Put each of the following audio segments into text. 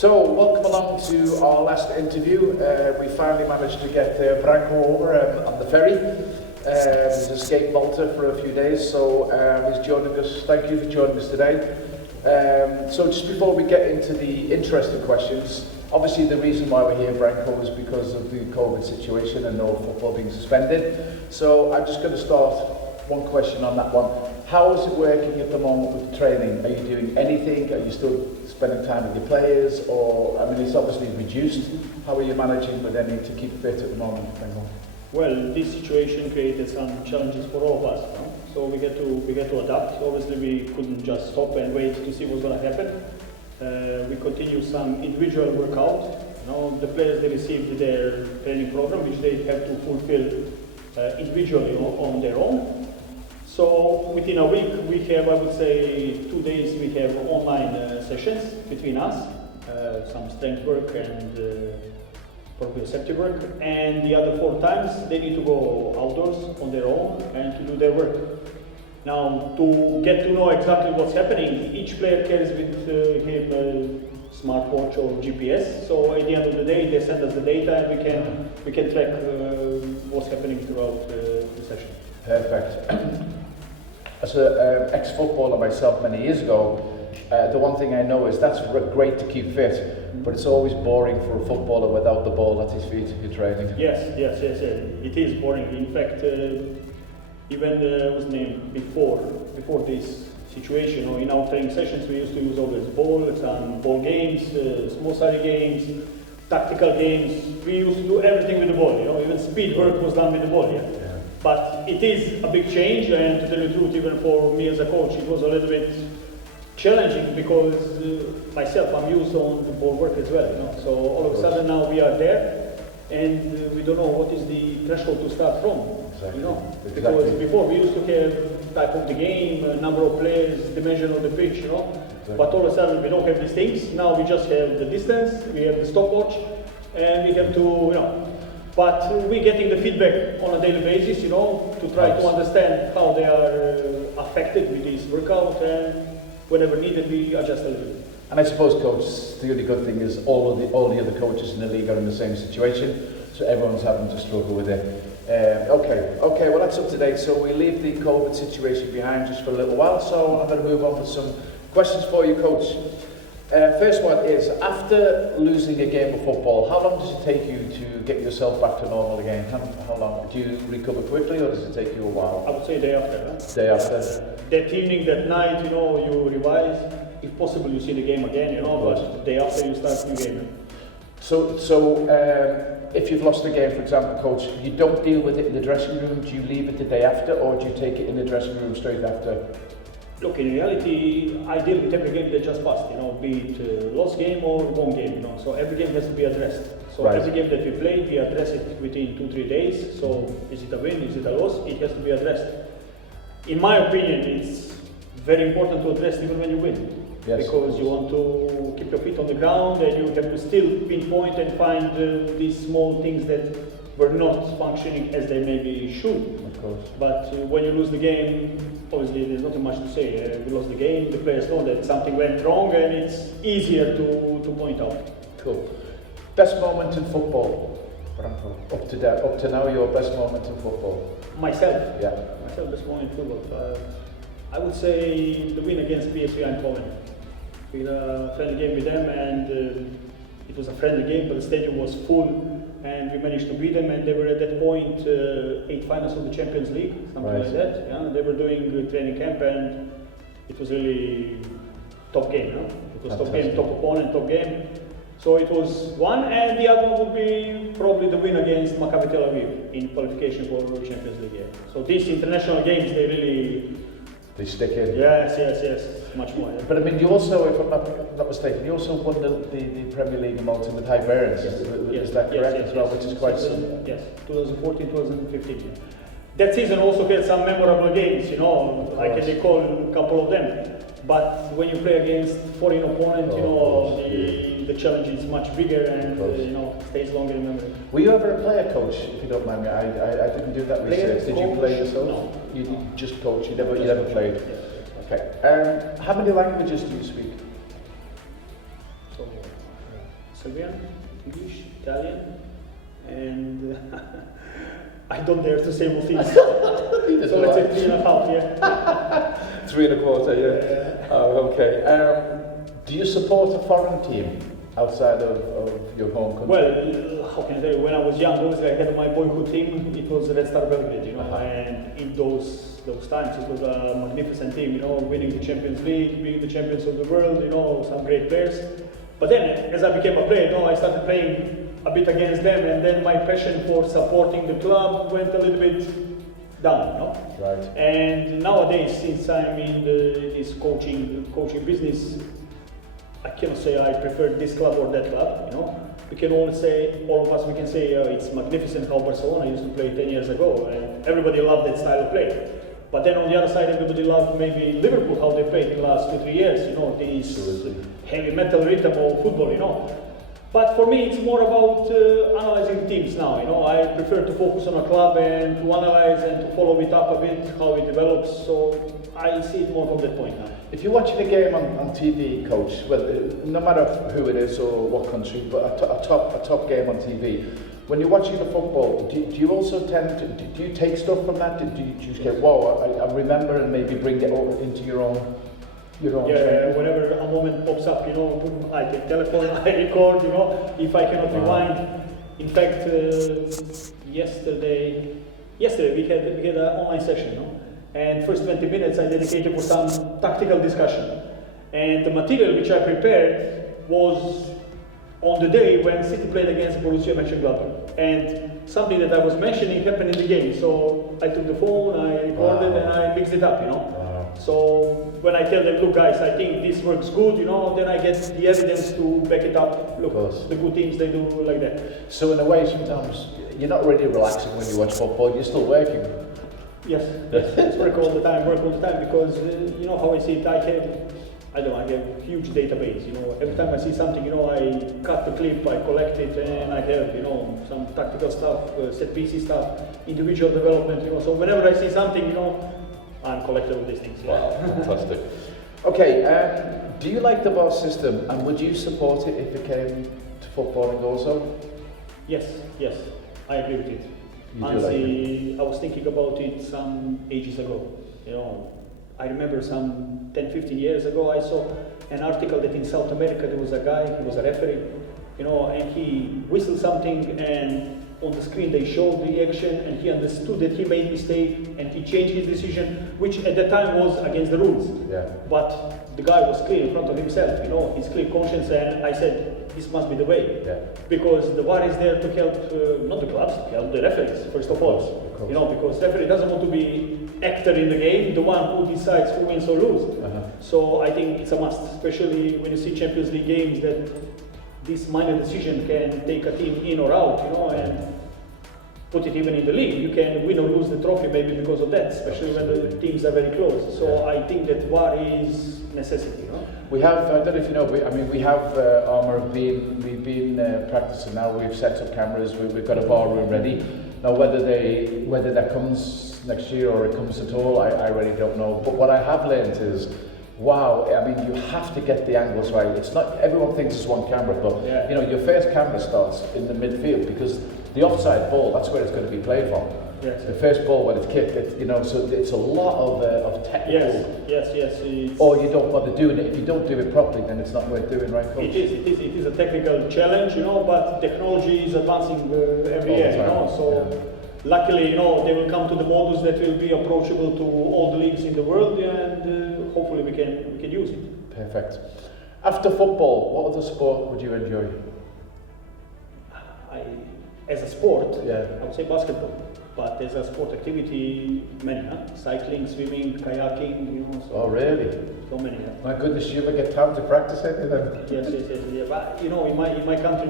So, welcome along to our last interview. We finally managed to get Branko over on the ferry. He's escaped Malta for a few days, so he's joining us. Thank you for joining us today. So just before we get into the interesting questions, obviously the reason why we're here, Branko, is because of the COVID situation and no football being suspended. So I'm just going to start one question on that one. How is it working at the moment with training? Are you doing anything? Are you still spending time with your players? Or, I mean, it's obviously reduced. How are you managing with any to keep fit at the moment, Branko? Well, this situation created some challenges for all of us, no? So we get to adapt. Obviously, we couldn't just stop and wait to see what's going to happen. We continue some individual workout. You know, the players, they received their training program, which they have to fulfill individually on their own. So within a week, we have, I would say, 2 days. We have online sessions between us, some strength work and proprioceptive work, and the other 4 times they need to go outdoors on their own and to do their work. Now, to get to know exactly what's happening, each player carries with him a smartwatch or GPS. So at the end of the day, they send us the data, and we can track what's happening throughout the session. Perfect. As an ex-footballer myself many years ago, the one thing I know is that's great to keep fit, but it's always boring for a footballer without the ball at his feet in training. Yes. It is boring. In fact, even what's the name before this situation, or in our training sessions, we used to use always ball games, small sided games, tactical games. We used to do everything with the ball. You know, even speed work was done with the ball. Yeah. But it is a big change, and to tell you the truth, even for me as a coach, it was a little bit challenging because myself, I'm used on the ball work as well. You know? So all of a sudden now we are there, and we don't know what is the threshold to start from. Exactly. You know, Exactly. because before we used to have type of the game, number of players, dimension of the pitch. You know, Exactly. But all of a sudden we don't have these things. Now we just have the distance, we have the stopwatch, and we have to, But we're getting the feedback on a daily basis, to try to understand how they are affected with this workout, and whenever needed, we adjust a little bit. And I suppose, coach, the only good thing is all the other coaches in the league are in the same situation, so everyone's having to struggle with it. Okay, well that's up to date. So we leave the COVID situation behind just for a little while, so I'm going to move on with some questions for you, coach. First one is, after losing a game of football, how long does it take you to get yourself back to normal again? How long? Do you recover quickly, or does it take you a while? I would say day after. Day after. That evening, that night, you revise. If possible, you see the game again, but day after you start new game. So if you've lost a game, for example, coach, you don't deal with it in the dressing room. Do you leave it the day after, or do you take it in the dressing room straight after? Look, in reality, I deal with every game that just passed, be it lost game or won game, So every game has to be addressed. So Right. Every game that we play, we address it within 2-3 days. So is it a win, is it a loss? It has to be addressed. In my opinion, it's very important to address even when you win. Yes, because you want to keep your feet on the ground, and you have to still pinpoint and find these small things that were not functioning as they maybe should. Of course. But when you lose the game, obviously there's nothing much to say. We lost the game, the players know that something went wrong, and it's easier to point out. Cool. Best moment in football, Branko? Up to now, your best moment in football? Myself, best moment in football. I would say the win against PSV Eindhoven. We had a friendly game with them, and it was a friendly game, but the stadium was full, and we managed to beat them, and they were at that point 8 finals of the Champions League, something Right. like that. Yeah, they were doing a training camp, and it was really top game. It was top game, top opponent, top game. So it was one, and the other one would be probably the win against Maccabi Tel Aviv in qualification for the Champions League. Yeah. So these international games, They stick in. Yes, much more. Yeah. But I mean, you also, if I'm not mistaken, you also won the Premier League in Malta with Hibernians. Is that correct as well? Which is quite some. Yes, 2014, 2015. Yeah. That season also had some memorable games, I can recall a couple of them. But when you play against foreign opponent, the challenge is much bigger, and stays longer in memory. Were you ever a player coach, if you don't mind me? I didn't do that research. Did you play yourself? No. You just coach. You never played. Yeah. Okay. How many languages do you speak? So Serbian, English, Italian, and I don't dare to say Maltese. So let's say 3.5, yeah. 3.25, yeah. Oh, okay. Do you support a foreign team outside of your home country? Well, how can I tell you? When I was young, obviously I had my boyhood team. It was Red Star Belgrade, and in those times it was a magnificent team, winning the Champions League, being the champions of the world, some great players. But then, as I became a player, I started playing a bit against them, and then my passion for supporting the club went a little bit down, Right. And nowadays, since I'm in this coaching business, I cannot say I prefer this club or that club, We can all of us can say it's magnificent how Barcelona used to play 10 years ago, and everybody loved that style of play. But then on the other side, everybody loved maybe Liverpool, how they played in the last 2-3 years, this heavy metal rhythm of football, But for me, it's more about analyzing teams now, I prefer to focus on a club and to analyze and to follow it up a bit, how it develops, so I see it more from that point now. If you're watching a game on TV, Coach, well, no matter who it is or what country, but a top game on TV, when you're watching the football, do you also tend to, do you take stuff from that? Do you just get, wow, I remember, and maybe bring it over into your own training? Whenever a moment pops up, I take telephone, I record, if I cannot rewind. In fact, yesterday we had an online session, and first 20 minutes I dedicated for some tactical discussion. And the material which I prepared was on the day when City played against Borussia Mönchengladbach. And something that I was mentioning happened in the game. So I took the phone, I recorded, and I mixed it up, So when I tell them, look guys, I think this works good, then I get the evidence to back it up. Look, the good teams, they do like that. So in a way, sometimes you're not really relaxing when you watch football, you're still working. Yes, it's work all the time, because how I see it, I have a huge database, every time I see something, I cut the clip, I collect it, and I have, some tactical stuff, set pieces stuff, individual development, so whenever I see something, I'm collecting all these things. Wow, fantastic. Okay, do you like the bar system, and would you support it if it came to footballing also? Yes, I agree with it. Honestly, I was thinking about it some ages ago. I remember some 10-15 years ago, I saw an article that in South America there was a guy, he was a referee, and he whistled something, and on the screen they showed the action, and he understood that he made a mistake, and he changed his decision, which at the time was against the rules. Yeah. But the guy was clear in front of himself, his clear conscience, and I said, this must be the way. Yeah. Because the VAR is there to help, not the clubs, to help the referees, first of all. Because the referee doesn't want to be actor in the game, the one who decides who wins or loses. So I think it's a must, especially when you see Champions League games, that this minor decision can take a team in or out, and put it even in the league. You can win or lose the trophy maybe because of that, especially when the teams are very close. So I think that VAR is necessity. We have, I don't know if you know, we have Armour, we've been practicing now, we've set up cameras, we've got a bar room ready. Now whether that comes next year or it comes at all, I really don't know. But what I have learned is, wow, you have to get the angles right. It's not, everyone thinks it's one camera, but your first camera starts in the midfield, because the offside ball, that's where it's going to be played from. Yes. The first ball when it's kicked, so it's a lot of technical. Yes. Or you don't bother doing it. If you don't do it properly, then it's not worth doing, right, Coach? It is a technical challenge, but technology is advancing every year, So luckily, they will come to the models that will be approachable to all the leagues in the world, and hopefully we can use it. Perfect. After football, what other sport would you enjoy? As a sport, I would say basketball. But as a sport activity, many, cycling, swimming, kayaking, Oh, really? So many. My goodness, you ever get time to practice any of them? Yes. But in my country,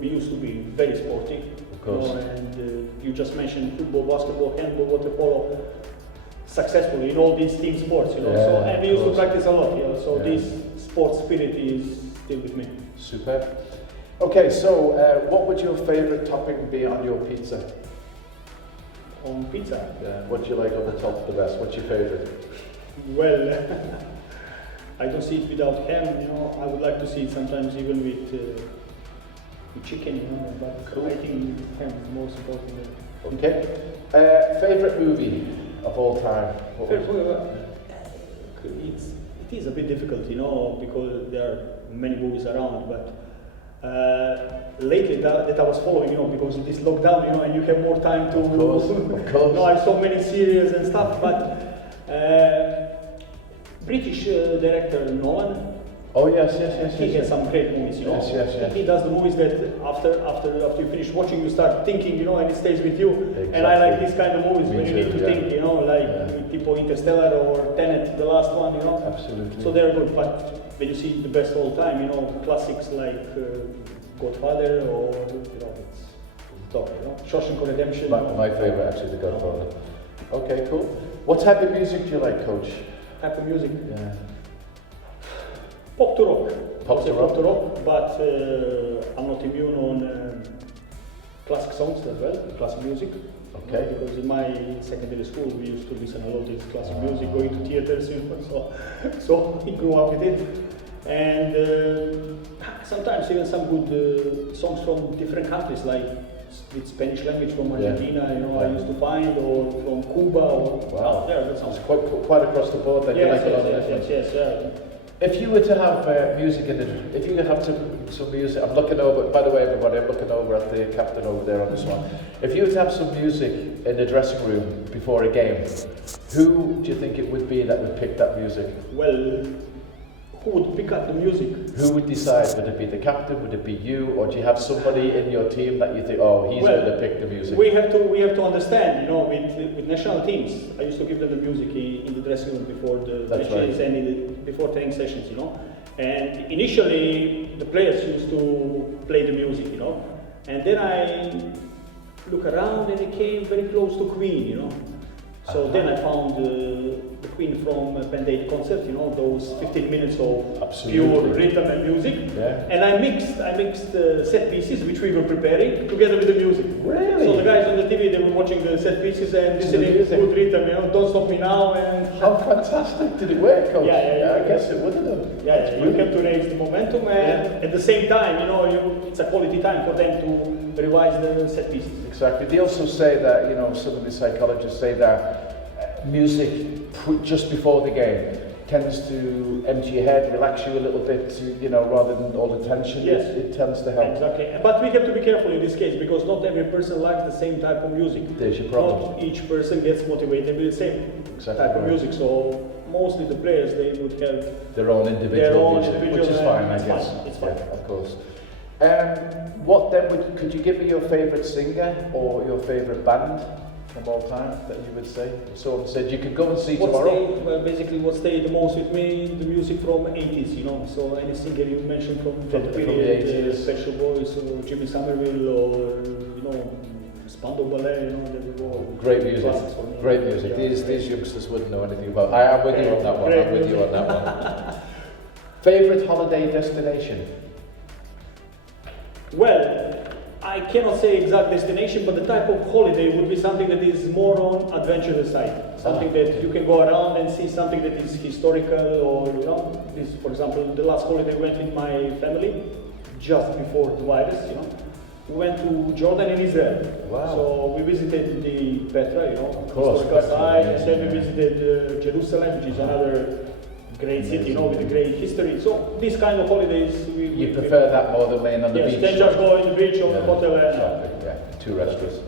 we used to be very sporty. Of course. And you just mentioned football, basketball, handball, water polo. Successful in all these team sports, So and we used to practice a lot, So this sport spirit is still with me. Superb. Okay, so what would your favourite topping be on your pizza? On pizza? Yeah. What do you like on the top the best? What's your favourite? Well, I don't see it without ham. I would like to see it sometimes even with with chicken, you know, but Cool. I think ham is the most important. Okay. Favorite movie of all time? What was it? It is a bit difficult, you know, because there are many movies around, but lately that I was following, you know, because it is lockdown, you know, and you have more time to. Of course. You know, I saw many series and stuff, but British director Nolan. Oh yes. He has some great movies, you know. Yes. He does the movies that after you finish watching, you start thinking, you know, and it stays with you. Exactly. And I like these kind of movies when you Me need too, to think, you know, like tipo Interstellar or Tenet, the last one, you know. Absolutely. So they're good, but when you see the best all time, you know, classics like Godfather or, you know, it's top, you know. Shawshank Redemption. My favorite actually, The Godfather. Okay, cool. What type of music do you like, Coach? Type of music. Yeah. Pop to rock. Pop to rock. But I'm not immune on classic songs as well, classic music. Okay. Because in my secondary school we used to listen a lot to this classic music, going to theaters, you know, so we grew up with it. And sometimes even some good songs from different countries, like with Spanish language from Argentina, you know, I used to find, or from Cuba, or that sounds Quite across the board. That you like a lot of different. Yes. If you were to have music in it, if you could have some music, I'm looking over, by the way everybody, I'm looking over at the captain over there on this one. If you were to have some music in the dressing room before a game, who do you think it would be that would pick that music? Well, who would pick up the music? Who would decide? Would it be the captain, would it be you, or do you have somebody in your team that you think, oh, he's going to pick the music? We have to understand, you know, with national teams, I used to give them the music in the dressing room before the matches and before training sessions, you know. And initially, the players used to play the music, you know. And then I look around and it came very close to Queen, you know. So then I found the Queen from Band Aid concert, you know, those 15 minutes of pure rhythm and music. Yeah. And I mixed set pieces which we were preparing together with the music. Really? So the guys on the TV, they were watching the set pieces and listening to good rhythm, you know, Don't Stop Me Now. And how fantastic! Did it work, Coach? Yeah, I guess it would have. Yeah, you have to raise the momentum, and at the same time, you know, it's a quality time for them to revise the set pieces. Exactly. They also say that, you know, some of the psychologists say that music just before the game tends to empty your head, relax you a little bit, you know, rather than all the tension. Yes. It tends to help. Exactly. But we have to be careful in this case, because not every person likes the same type of music. There's your problem. Not each person gets motivated with the same type of music. So mostly the players, they would have their own individual music, which is fine, I guess. It's fine. Yeah, of course. What then could you give me your favourite singer or your favourite band from all time that you would say? Someone said you could go and see tomorrow. What stayed the most with me, the music from 80s, you know. So any singer you mentioned from that the period, 80s. Special Boys or Jimmy Somerville or, you know, Spandau Ballet, you know, they were all great music. classics for me. Great music. Yeah, these youngsters wouldn't know anything about. I am with you on that one. Great I'm with you on that one. Favourite holiday destination? Well, I cannot say exact destination, but the type of holiday would be something that is more on adventurous side. Something that you can go around and see something that is historical, or, you know, this, for example, the last holiday we went with my family, just before the virus, you know. We went to Jordan and Israel. Wow. So we visited the Petra, you know, of course, historical site, and then we visited Jerusalem, which is another great city, you know, with a great history. So these kind of holidays, you prefer that more than laying on the beach? Yes, then just go on the beach or the hotel and shopping, too restless.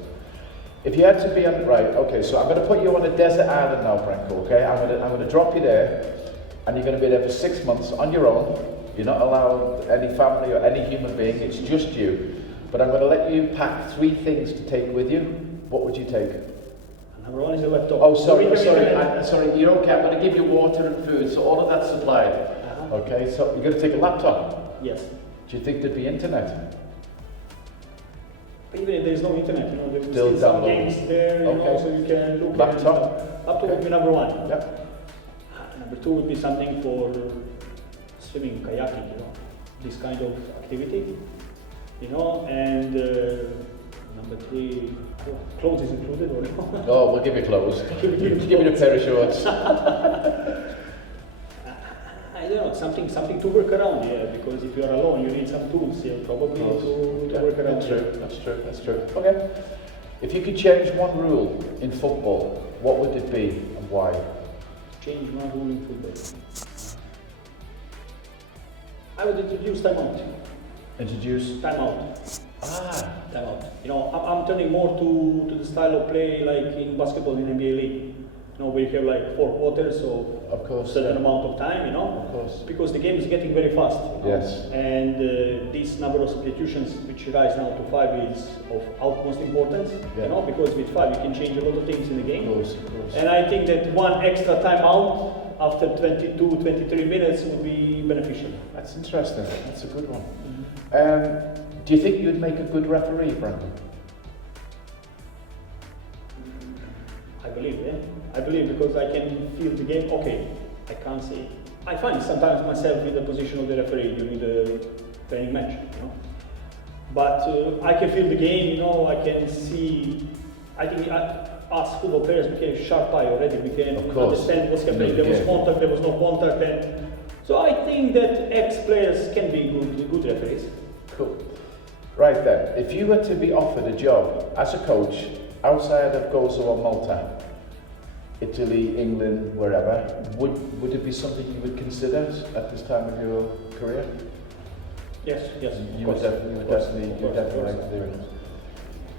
If you had to be on, right, okay, so I'm going to put you on a desert island now, Branko, okay? I'm going to drop you there, and you're going to be there for 6 months on your own. You're not allowed any family or any human being, it's just you. But I'm going to let you pack 3 things to take with you. What would you take? Number 1 is the laptop. Oh, sorry, you're okay. I'm going to give you water and food, so all of that's supplied. Okay, so you're going to take a laptop? Yes. Do you think there'd be internet? Even if there's no internet, you know, there's Still still some games there, you know, so you can look at laptop would be number 1. Yep. Number 2 would be something for swimming, kayaking, you know, this kind of activity, you know, and number 3, clothes is included or no? Oh, we'll give you clothes. Give you a pair of shorts. I don't know, something something to work around, yeah, because if you're alone, you need some tools, yeah, probably to work around. That's true. Okay. If you could change one rule in football, what would it be and why? Change one rule in football. I would introduce timeout. Introduce? Timeout. Timeout. You know, I'm turning more to the style of play like in basketball in NBA League. You know, we have like 4 quarters of course, certain amount of time, you know, of course, because the game is getting very fast. You know? Yes. And this number of substitutions, which rise now to 5, is of utmost importance. Yeah. You know, because with 5 you can change a lot of things in the game. Of course. And I think that one extra timeout after 22, 23 minutes would be beneficial. That's interesting. That's a good one. Mm-hmm. Do you think you'd make a good referee, Branko? I believe, yeah. I believe because I can feel the game. Okay, I can't say. I find sometimes myself in the position of the referee during the training match, you know. But I can feel the game, you know. I can see. I think us football players became sharp eye already. We can understand what's happening. There was contact. There was no contact, and so I think that ex-players can be good referees. Cool. Right then, if you were to be offered a job as a coach outside of Gozo or Malta, Italy, England, wherever, would it be something you would consider at this time of your career? Yes. You would definitely like to do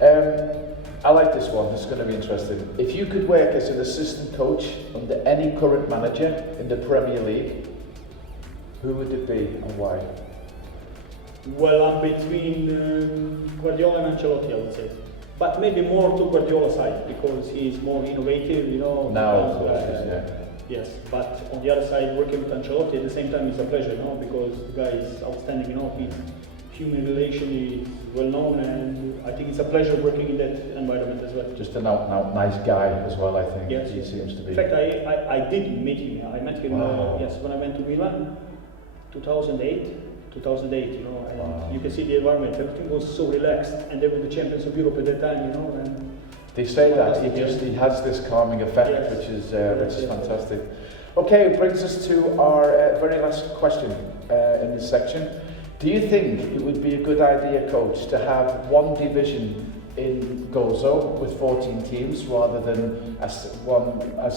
it. I like this one. This is going to be interesting. If you could work as an assistant coach under any current manager in the Premier League, who would it be and why? Well, I'm between Guardiola and Ancelotti, I would say. But maybe more to Guardiola's side, because he's more innovative, you know. Now, of course, yeah. Yes, but on the other side, working with Ancelotti at the same time is a pleasure, you know, because the guy is outstanding, you know. His human relation is well known, and I think it's a pleasure working in that environment as well. Just an out nice guy as well, I think. Yes, he seems to be. In fact, I did meet him. I met him, yes, when I went to Milan, 2008, you know, and you can see the environment, everything was so relaxed, and they were the champions of Europe at that time, you know. And they say that he has this calming effect, yes, which is fantastic. Okay, it brings us to our very last question in this section. Do you think it would be a good idea, coach, to have one division in Gozo with 14 teams rather than as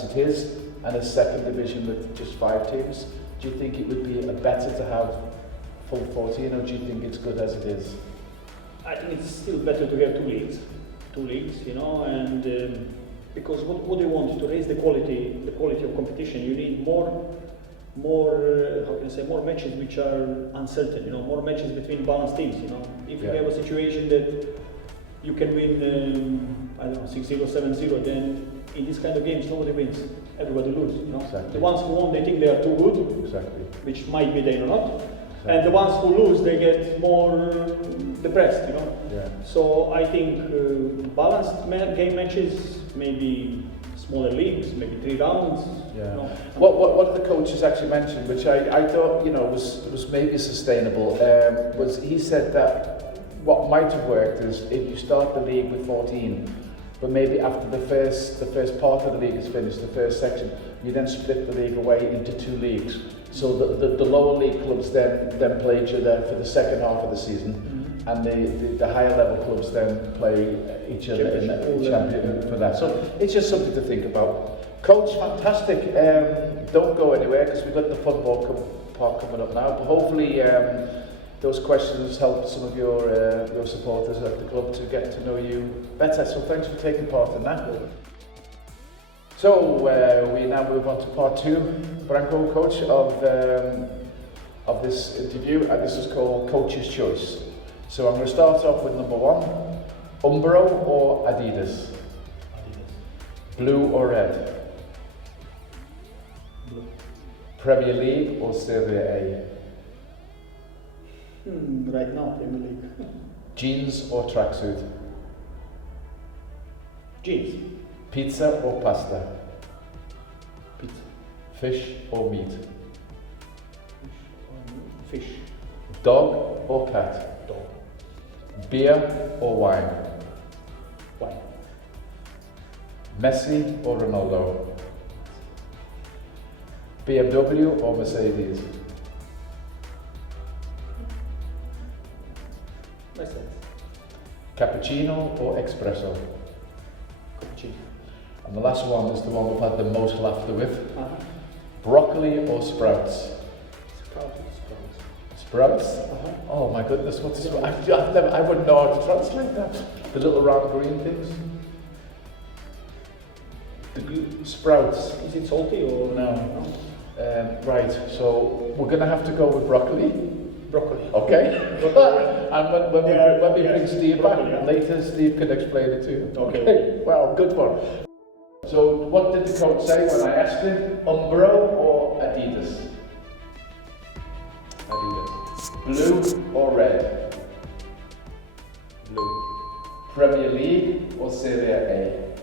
it is, and a second division with just 5 teams? Do you think it would be better to have full 14, or do you think it's good as it is? I think it's still better to have two leagues, you know, and because what do you want to raise the quality of competition? You need more how can I say, more matches which are uncertain, you know, more matches between balanced teams, you know. If you have a situation that you can win, I don't know, 6-0, 7-0, then in this kind of games nobody wins, everybody loses, you know. Exactly. The ones who won, they think they are too good, exactly, which might be they are not. And the ones who lose, they get more depressed, you know. Yeah. So I think balanced game matches, maybe smaller leagues, maybe 3 rounds. Yeah. You know. What the coaches actually mentioned, which I thought, you know, was maybe sustainable, was he said that what might have worked is if you start the league with 14, but maybe after the first part of the league is finished, the first section, you then split the league away into 2 leagues. So the lower league clubs then play each other for the second half of the season, and the higher level clubs then play each other in the championship for that. So it's just something to think about. Coach, fantastic. Don't go anywhere because we've got the football part coming up now. But hopefully those questions help some of your supporters at the club to get to know you better. So thanks for taking part in that. So we now move on to part 2, Branko, coach, of this interview, and this is called Coach's Choice. So I'm going to start off with number 1, Umbro or Adidas? Blue or red? Blue. Premier League or Serie A? Right now, Premier League. Jeans or tracksuit? Jeans. Pizza or pasta? Pizza. Fish or meat? Fish. Dog or cat? Dog. Beer or wine? Wine. Messi or Ronaldo? BMW or Mercedes? Makes sense. Cappuccino or espresso? Cappuccino. And the last one is the one we've had the most laughter with. Uh-huh. Broccoli or sprouts? Sprouts. Sprouts? Uh-huh. Oh my goodness, what's I wouldn't know how to translate that. The little round green things. Sprouts. Is it salty or No. Right, so we're going to have to go with broccoli. broccoli? Okay. And when we bring Steve back broccoli, yeah. later, Steve can explain it to you. Okay. Well, good one. So what did the coach say when I asked him? Umbro or Adidas? Adidas. Blue or red? Blue. Premier League or Serie A?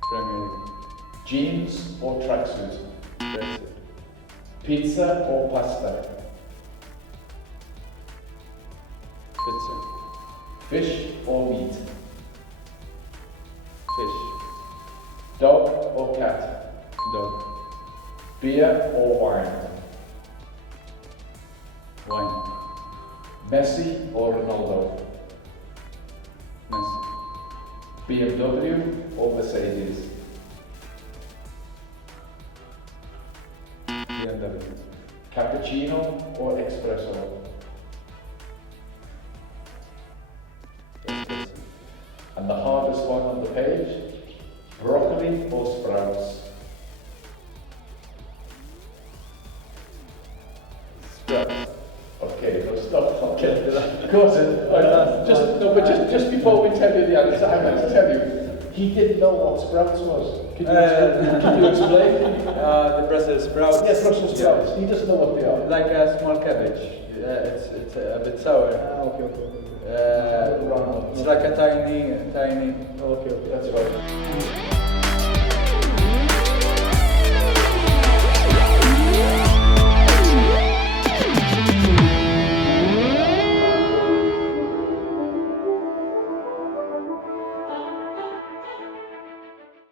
Premier League. Jeans or tracksuit? Brexit. Pizza or pasta? Pizza. Fish or meat? Fish. Dog or cat? Dog. Beer or wine? Wine. Messi or Ronaldo? Messi. BMW or Mercedes? BMW. Cappuccino or espresso? Espresso. And the hardest one on the page, broccoli or sprouts? Sprouts. Okay, no, stop. Okay, of course. Just before we tell you the answer, I have to tell you, he didn't know what sprouts was. Can you explain? The Brussels sprouts. Yes, Brussels sprouts. He doesn't know what they are. Like a small cabbage. It's a bit sour. Okay. It's like a tiny. Okay. That's right.